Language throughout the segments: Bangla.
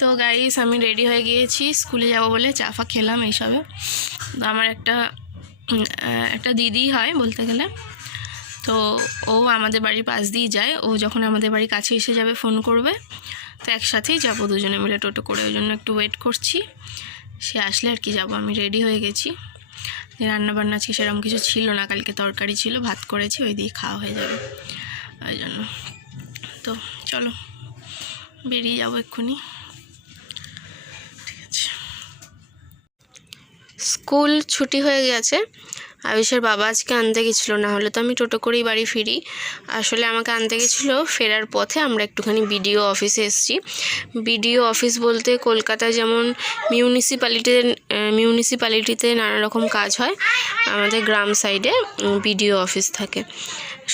তো গাইস আমি রেডি হয়ে গিয়েছি, স্কুলে যাব বলে চাফা খেলাম এইসবে। তো আমার একটা দিদি হয় বলতে গেলে, তো ও আমাদের বাড়ির পাশ দিয়ে যায়। ও যখন আমাদের বাড়ির কাছে এসে যাবে ফোন করবে, তো একসাথেই যাবো দুজনে মিলে টোটো করে। ওই জন্য একটু ওয়েট করছি, সে আসলে আর কি যাবো। আমি রেডি হয়ে গেছি। রান্নাবান্না আজকে সেরকম কিছু ছিল না, কালকে তরকারি ছিল, ভাত করেছি, ওই দিয়ে খাওয়া হয়ে যাবে ওই জন্য। তো চলো বেরিয়ে যাবো এক্ষুনি। ঠিক আছে, স্কুল ছুটি হয়ে গেছে। আয়ুষের বাবা আজকে আনতে গেছিলো, না হলে তো আমি টোটো করেই বাড়ি ফিরি। আসলে আমাকে আনতে গেছিলো, ফেরার পথে আমরা একটুখানি বিডিও অফিসে এসেছি। বিডিও অফিস বলতে কলকাতায় যেমন মিউনিসিপ্যালিটিতে নানা রকম কাজ হয়, আমাদের গ্রাম সাইডে বিডিও অফিস থাকে,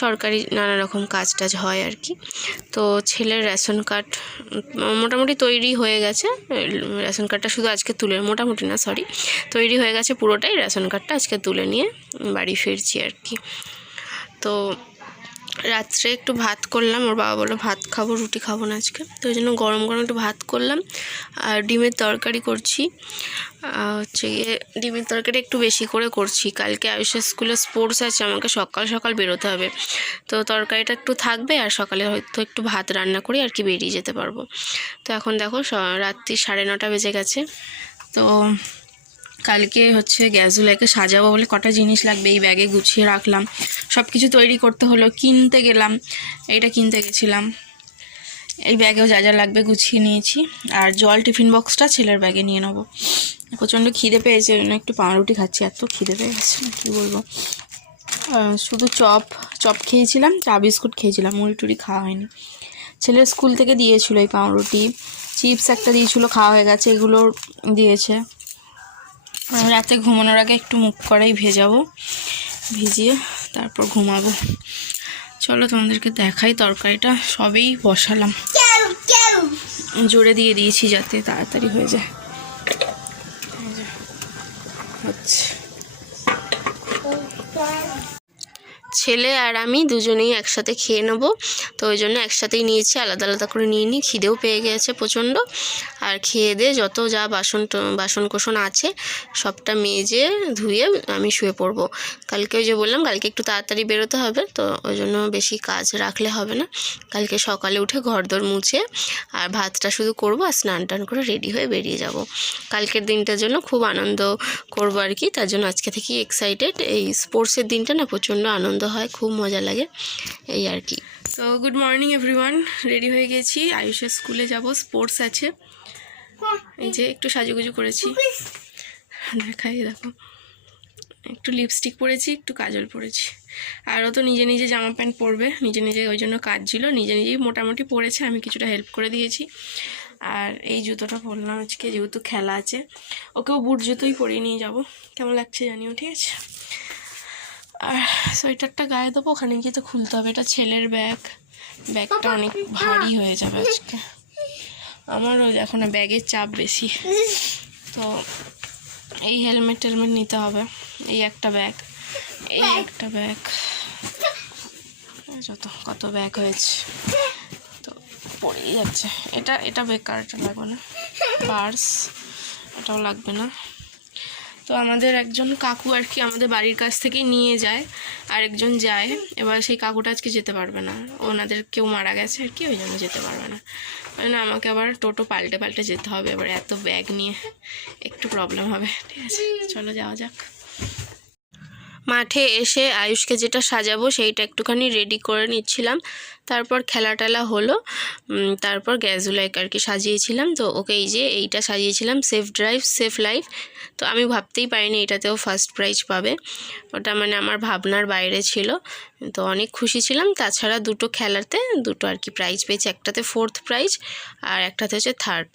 সরকারি নানা রকম কাজ টাজ হয় আর কি। তো ছেলের রেশন কার্ড মোটামুটি তৈরি হয়ে গেছে। রেশন কার্ডটা শুধু আজকে তৈরি হয়ে গেছে পুরোটাই। রেশন কার্ডটা আজকে তুলে নিয়ে বাড়ি ফিরছি আর কি। তো রাত্রে একটু ভাত করলাম, ওর বাবা বললো ভাত খাবো, রুটি খাবো না আজকে, তো ওই জন্য গরম গরম একটু ভাত করলাম। আর ডিমের তরকারি করছি, হচ্ছে গিয়ে ডিমের তরকারি একটু বেশি করে করছি। কালকে আয়ুষের স্কুলে স্পোর্টস আছে, আমাকে সকাল সকাল বেরোতে হবে, তো তরকারিটা একটু থাকবে। আর সকালে হয়তো একটু ভাত রান্না করি আর কি, বেরিয়ে যেতে পারবো। তো এখন দেখো রাত্রি 9:30 বেজে গেছে। তো কালকে হচ্ছে গ্যাসুলাইকে সাজাবো বলে কটা জিনিস লাগবে এই ব্যাগে গুছিয়ে রাখলাম। সব কিছু তৈরি করতে হলো, কিনতে গেলাম, এইটা কিনতে গেছিলাম, এই ব্যাগেও যা যা লাগবে গুছিয়ে নিয়েছি। আর জল টিফিন বক্সটা ছেলের ব্যাগে নিয়ে নেবো। প্রচণ্ড খিদে পেয়েছে, ওই জন্য একটু পাউরুটি খাচ্ছি, এত খিদে পেয়ে গেছে কী বলবো। শুধু চপ খেয়েছিলাম, চা বিস্কুট খেয়েছিলাম, মুড়ি টুড়ি খাওয়া হয়নি। ছেলের স্কুল থেকে দিয়েছিলো এই পাউরুটি, চিপস একটা দিয়েছিলো, খাওয়া হয়ে গেছে, এগুলো দিয়েছে। রাতে ঘুমানোর আগে একটু মুখ কড়াই ভেজাবো, ভিজিয়ে তারপর ঘুমাবো। চলো তোমাদেরকে দেখাই তরকারিটা, সবেই বসালাম, জোরে দিয়ে দিয়েছি যাতে তাড়াতাড়ি হয়ে যায়। ছেলে আর আমি দুজনেই একসাথে খেয়ে নেবো, তো ওই জন্য একসাথেই নিয়েছি, আলাদা আলাদা করে নিয়ে নিই। খিদেও পেয়ে গেছে প্রচণ্ড। আর খেয়ে দিয়ে যত যা বাসন কোসন আছে সবটা মেজে ধুয়ে আমি শুয়ে পড়বো। কালকে ওই যে বললাম কালকে একটু তাড়াতাড়ি বেরোতে হবে, তো ওই জন্য বেশি কাজ রাখলে হবে না। কালকে সকালে উঠে ঘরদোর মুছে আর ভাতটা শুধু করবো, আর স্নান টান করে রেডি হয়ে বেরিয়ে যাব। কালকের দিনটার জন্য খুব আনন্দ করবো আর কি, তার জন্য আজকে থেকেই এক্সাইটেড। এই স্পোর্টসের দিনটা না প্রচণ্ড আনন্দ হয়, খুব মজা লাগে এই আর কি। তো গুড মর্নিং এভরিওয়ান, রেডি হয়ে গেছি, আয়ুষের স্কুলে যাব, স্পোর্টস আছে। এই যে একটু সাজুগুজু করেছি, দেখাই দেখো, একটু লিপস্টিক পরেছি, একটু কাজল পরেছি। আর ও তো নিজে নিজে জামা প্যান্ট পরবে, নিজে ওই জন্য কাজ ছিল, নিজেই মোটামুটি পরেছে, আমি কিছুটা হেল্প করে দিয়েছি। আর এই জুতোটা পরলাম আজকে, যেহেতু খেলা আছে, ওকেও বুট জুতোই পরিয়ে নিয়ে যাবো, কেমন লাগছে জানিও, ঠিক আছে। আর সোয়েটারটা গায়ে দেবো, ওখানে গিয়ে তো খুলতে হবে। এটা ছেলের ব্যাগটা অনেক ভারী হয়ে যাবে আজকে, আমারও এখন ব্যাগের চাপ বেশি, তো এই হেলমেট নিতে হবে। এই একটা ব্যাগ, কত ব্যাগ হয়েছে, তো পড়েই যাচ্ছে। এটা বেকার, এটা লাগবে না। পার্স এটাও লাগবে না। তো আমাদের একজন কাকু আর কি আমাদের বাড়ির কাছ থেকেই নিয়ে যায়, আর একজন যায়। এবার সেই কাকুটা আজকে যেতে পারবে না, ওনাদের কেউ মারা গেছে আর কি, ওই জন্য যেতে পারবে না। ওই জন্য আমাকে আবার টোটো পাল্টে যেতে হবে। এবার এত ব্যাগ নিয়ে একটু প্রবলেম হবে, ঠিক আছে, চলো যাওয়া যাক। মাঠে এসে আয়ুষকে যেটা সাজাবো সেইটা একটুখানি রেডি করে নিচ্ছিলাম, তারপর খেলা টেলা হলো, তারপর গ্যাসুলাইক আর কি সাজিয়েছিলাম। তো ওকে এই যে এইটা সাজিয়েছিলাম, সেফ ড্রাইভ সেফ লাইফ। তো আমি ভাবতেই পারিনি এটাতেও ফার্স্ট প্রাইজ পাবে, ওটা মানে আমার ভাবনার বাইরে ছিল, তো অনেক খুশি ছিলাম। তাছাড়া দুটো খেলাতে দুটো আর কি প্রাইজ পেয়েছে, একটাতে 4th প্রাইজ আর একটাতে হচ্ছে 3rd।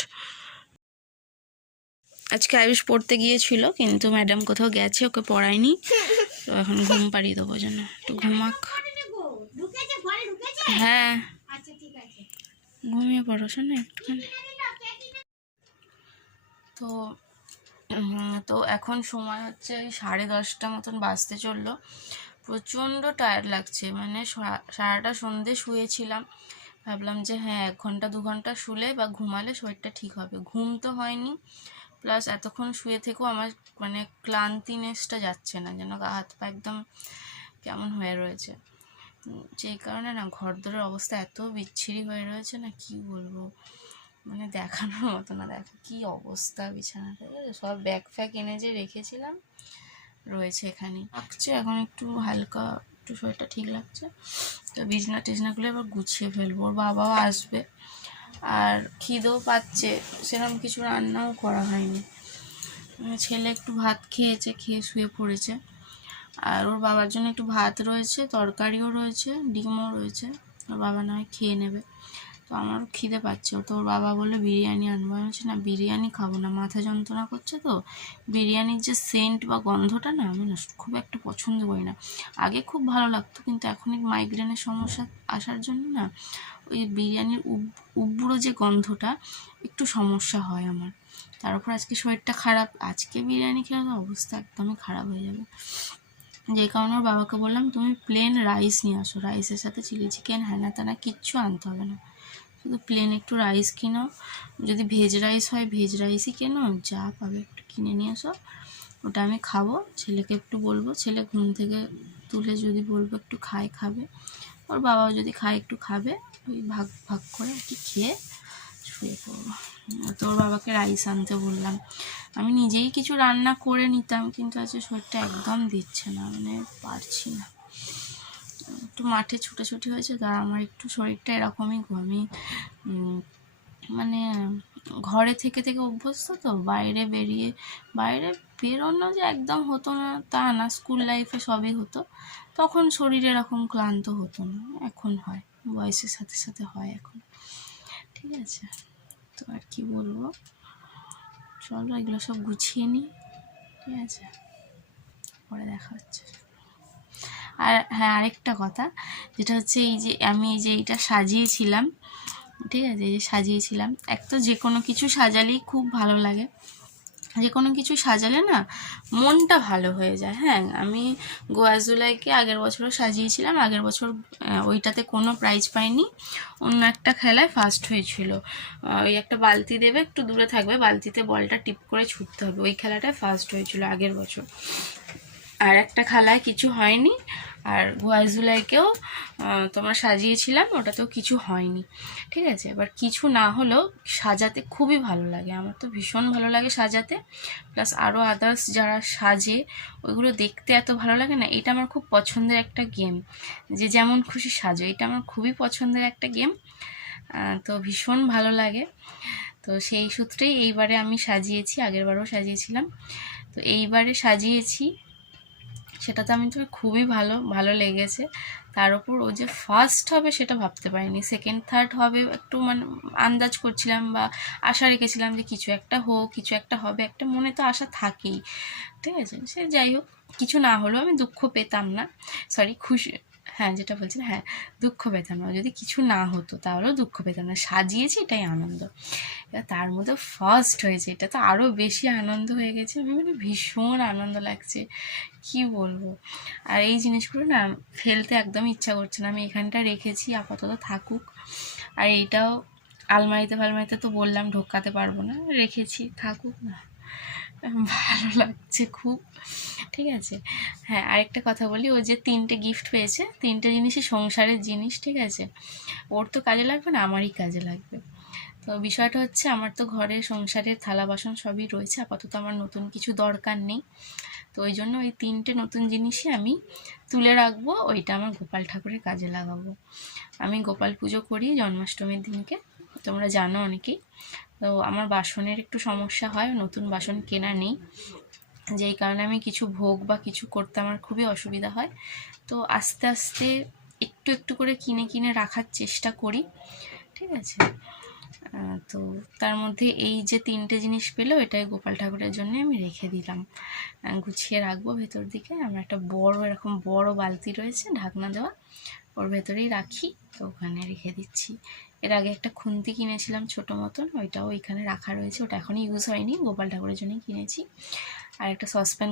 আজকে আয়ুষ পড়তে গিয়েছিল, কিন্তু ম্যাডাম কোথাও গেছে, ওকে পড়ায়নি, তো এখন ঘুম পাড়িয়ে দেবো, যেন একটু ঘুমাক। হ্যাঁ ঘুমিয়ে পড়ো, শোনো একটুখানি। তো এখন সময় হচ্ছে 10:30 মতন বাজতে চললো। প্রচণ্ড টায়ার্ড লাগছে, মানে সারাটা সন্ধে শুয়েছিলাম, ভাবলাম যে হ্যাঁ 1 ঘন্টা 2 ঘন্টা শুলে বা ঘুমালে শরীরটা ঠিক হবে। ঘুম তো হয়নি, প্লাস এতক্ষণ শুয়ে থেকেও আমার মানে ক্লান্তিনেসটা যাচ্ছে না, যেন গা হাত পা একদম কেমন হয়ে রয়েছে। যেই কারণে না ঘরদোরের অবস্থা এত বিচ্ছিরি হয়ে রয়েছে না, কি বলবো, মানে দেখানোর মতো না। দেখো কি অবস্থা বিছানাটা, সব ব্যাগ ফ্যাগ এনে যে রেখেছিলাম রয়েছে এখানে। লাগছে এখন একটু হালকা, একটু শরীরটা ঠিক লাগছে, তো বিছনা টিছনাগুলো এবার গুছিয়ে ফেলবো। ওর বাবাও আসবে, আর খিদেও পাচ্ছে, সেরকম কিছু রান্নাও করা হয়নি। ছেলে একটু ভাত খেয়েছে, খেয়ে শুয়ে পড়েছে, আর ওর বাবার জন্য একটু ভাত রয়েছে, তরকারিও রয়েছে, ডিমও রয়েছে, ওর বাবা না হয় খেয়ে নেবে। তো আমার খিদে পাচ্ছে, তো ওর বাবা বললো বিরিয়ানি আনবো। আমি বলছি না বিরিয়ানি খাবো না, মাথা যন্ত্রণা করছে, তো বিরিয়ানির যে সেন্ট বা গন্ধটা না আমি না খুব একটা পছন্দ করি না। আগে খুব ভালো লাগতো, কিন্তু এখন এই মাইগ্রেনের সমস্যা আসার জন্য না ওই বিরিয়ানির উবুড়ো যে গন্ধটা একটু সমস্যা হয় আমার। তার উপর আজকে শরীরটা খারাপ, আজকে বিরিয়ানি খেলে তো অবস্থা একদমই খারাপ হয়ে যাবে। যেই কারণে ওর বাবাকে বললাম তুমি প্লেন রাইস নিয়ে আসো, রাইসের সাথে চিলি চিকেন হ্যানা ত্যানা কিচ্ছু আনতে হবে না, শুধু প্লেন একটু রাইস কিনো, যদি ভেজ রাইস হয় ভেজ রাইসই কেনো, যা পাবে একটু কিনে নিয়ে এসো, ওটা আমি খাবো। ছেলেকে একটু বলবো, ছেলে ঘুম থেকে তুলে যদি বলবো একটু খাবে, ওর বাবাও যদি খায় একটু খাবে, ওই ভাগ ভাগ করে আর কি খেয়ে শুয়ে পড়বো। তো ওর বাবাকে রাইস আনতে বললাম। আমি নিজেই কিছু রান্না করে নিতাম, কিন্তু আজকে শরীরটা একদম দিচ্ছে না, মানে পারছি না। একটু মাঠে ছুটাছুটি হয়েছে, তার আমার একটু শরীরটা এরকমই, আমি মানে ঘরে থেকে থেকে অভ্যস্ত, তো বাইরে বেরোনো যে একদম হতো না তা না, স্কুল লাইফে সবই হতো, তখন শরীর এরকম ক্লান্ত হতো না, এখন হয়, বয়সের সাথে সাথে হয় এখন। ঠিক আছে, তো আর কি বলবো, চলো এগুলো সব গুছিয়ে নিই, ঠিক আছে, পরে দেখা হচ্ছে। আর হ্যাঁ, আরেকটা কথা, যেটা হচ্ছে এই যে আমি এই যে এইটা সাজিয়েছিলাম, ঠিক আছে, এই যে সাজিয়েছিলাম, এক তো যে কোনো কিছু সাজালেই খুব ভালো লাগে, যে কোনো কিছু সাজালে না মনটা ভালো হয়ে যায়। হ্যাঁ, আমি গোয়াজুলাইকে আগের বছরও সাজিয়েছিলাম, আগের বছর ওইটাতে কোনো প্রাইজ পাইনি, অন্য একটা খেলায় ফার্স্ট হয়েছিল। ওই একটা বালতি দেবে, একটু দূরে থাকবে, বালতিতে বলটা টিপ করে ছুটতে হবে, ওই খেলাটায় ফার্স্ট হয়েছিল আগের বছর। আর একটা খেলায় কিছু হয়নি, আর গোয়াজুলাইকেও তোমার সাজিয়েছিলাম, ওটাতেও কিছু হয়নি। ঠিক আছে, এবার কিছু না হলেও সাজাতে খুবই ভালো লাগে, আমার তো ভীষণ ভালো লাগে সাজাতে, প্লাস আরও আদার্স যারা সাজে ওইগুলো দেখতে এত ভালো লাগে না। এটা আমার খুব পছন্দের একটা গেম, যে যেমন খুশি সাজো, এটা আমার খুবই পছন্দের একটা গেম, তো ভীষণ ভালো লাগে। তো সেই সূত্রেই এইবারে আমি সাজিয়েছি, আগেরবারও সাজিয়েছিলাম, তো এইবারে সাজিয়েছি, সেটা তো আমি তো খুবই ভালো লেগেছে। তার উপর ও যে ফার্স্ট হবে সেটা ভাবতে পারিনি, সেকেন্ড থার্ড হবে একটু মানে আন্দাজ করছিলাম বা আশা রেখেছিলাম যে কিছু একটা হোক, কিছু একটা হবে, একটা মনে তো আশা থাকেই। ঠিক আছে, সে যাই হোক, কিছু না হলেও আমি দুঃখ পেতাম না, সরি খুশি, হ্যাঁ যেটা বলছিলাম, হ্যাঁ দুঃখ পেতাম না, যদি কিছু না হতো তাহলেও দুঃখ পেতাম না, সাজিয়েছি এটাই আনন্দ। এবার তার মধ্যে ফার্স্ট হয়েছে, এটা তো আরও বেশি আনন্দ হয়ে গেছে, আমি মানে ভীষণ আনন্দ লাগছে, কি বলবো। আর এই জিনিসগুলো না ফেলতে একদম ইচ্ছা করছে না, আমি এখানটা রেখেছি, আপাতত থাকুক। আর এইটাও আলমারিতে তো বললাম ঢোকাতে পারবো না, রেখেছি, থাকুক না, ভালো লাগছে খুব। ঠিক আছে, হ্যাঁ আরেকটা কথা বলি, ও যে 3টে গিফট পেয়েছে, 3টে জিনিসই সংসারের জিনিস, ঠিক আছে, ওর তো কাজে লাগবে না, আমারই কাজে লাগবে। তো বিষয়টা হচ্ছে, আমার তো ঘরে সংসারের থালা বাসন সবই রয়েছে, আপাতত আমার নতুন কিছু দরকার নেই, তো ওই জন্য ওই 3টে নতুন জিনিসই আমি তুলে রাখবো, ওইটা আমার গোপাল ঠাকুরের কাজে লাগাবো। আমি গোপাল পুজো করি জন্মাষ্টমীর দিনকে, তোমরা জানো অনেকেই। তো আমার বাসনের একটু সমস্যা হয়, নতুন বাসন কেনা নেই, যেই কারণে আমি কিছু ভোগ বা কিছু করতে আমার খুবই অসুবিধা হয়, তো আস্তে আস্তে একটু একটু করে কিনে রাখার চেষ্টা করি। ঠিক আছে, তো তার মধ্যে এই যে 3টে জিনিস পেলো, এটাই গোপাল ঠাকুরের জন্য আমি রেখে দিলাম, গুছিয়ে রাখবো ভেতর দিকে। আমার একটা এরকম বড় বালতি রয়েছে ঢাকনা দেওয়া, ওর ভেতরেই রাখি, তো ওখানে রেখে দিচ্ছি। এর আগে একটা খুন্তি কিনেছিলাম ছোটো মতন, ওইটাও এখানে রাখা রয়েছে, ওটা এখনই ইউজ হয়নি, গোপাল ঠাকুরের জন্যই কিনেছি। আর একটা সসপ্যান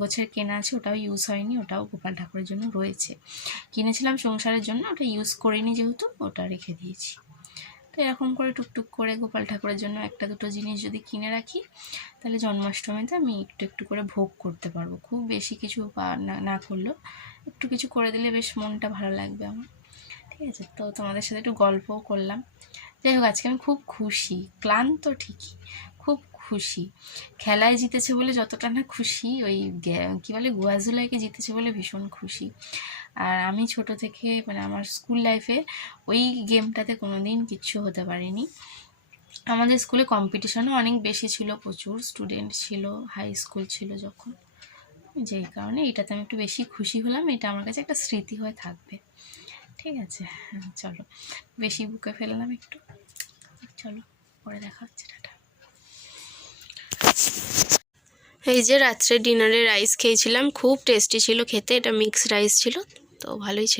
গোছের কেনা আছে, ওটাও ইউজ হয়নি, ওটাও গোপাল ঠাকুরের জন্য রয়েছে। কিনেছিলাম সংসারের জন্য, ওটা ইউজ করিনি যেহেতু, ওটা রেখে দিয়েছি। তো এরকম করে টুকটুক করে গোপাল ঠাকুরের জন্য একটা দুটো জিনিস যদি কিনে রাখি, তাহলে জন্মাষ্টমীতে আমি একটু একটু করে ভোগ করতে পারবো। খুব বেশি কিছু না করলেও একটু কিছু করে দিলে বেশ মনটা ভালো লাগবে আমার। ঠিক আছে, তো তোমাদের সাথে একটু গল্পও করলাম। যাই হোক, আজকে আমি খুব খুশি, ক্লান্ত ঠিকই, খুব খুশি। খেলায় জিতেছে বলে যতটা না খুশি, ওই কী বলে গুয়াজুলাইকে জিতেছে বলে ভীষণ খুশি। আর আমি ছোট থেকে মানে আমার স্কুল লাইফে ওই গেমটাতে কোনো দিন কিচ্ছু হতে পারিনি। আমাদের স্কুলে কম্পিটিশনও অনেক বেশি ছিল, প্রচুর স্টুডেন্ট ছিল, হাই স্কুল ছিল যখন, যেই কারণে এটাতে আমি একটু বেশি খুশি হলাম। এটা আমার কাছে একটা স্মৃতি হয়ে থাকবে। ঠিক আছে, চলো, বেশি বুকে ফেললাম একটু, চলো পরে দেখা হচ্ছে, টাটা। এই যে রাত্রে ডিনারে রাইস খেয়েছিলাম, খুব টেস্টি ছিল খেতে, এটা মিক্স রাইস ছিল, তো ভালোই ছিল।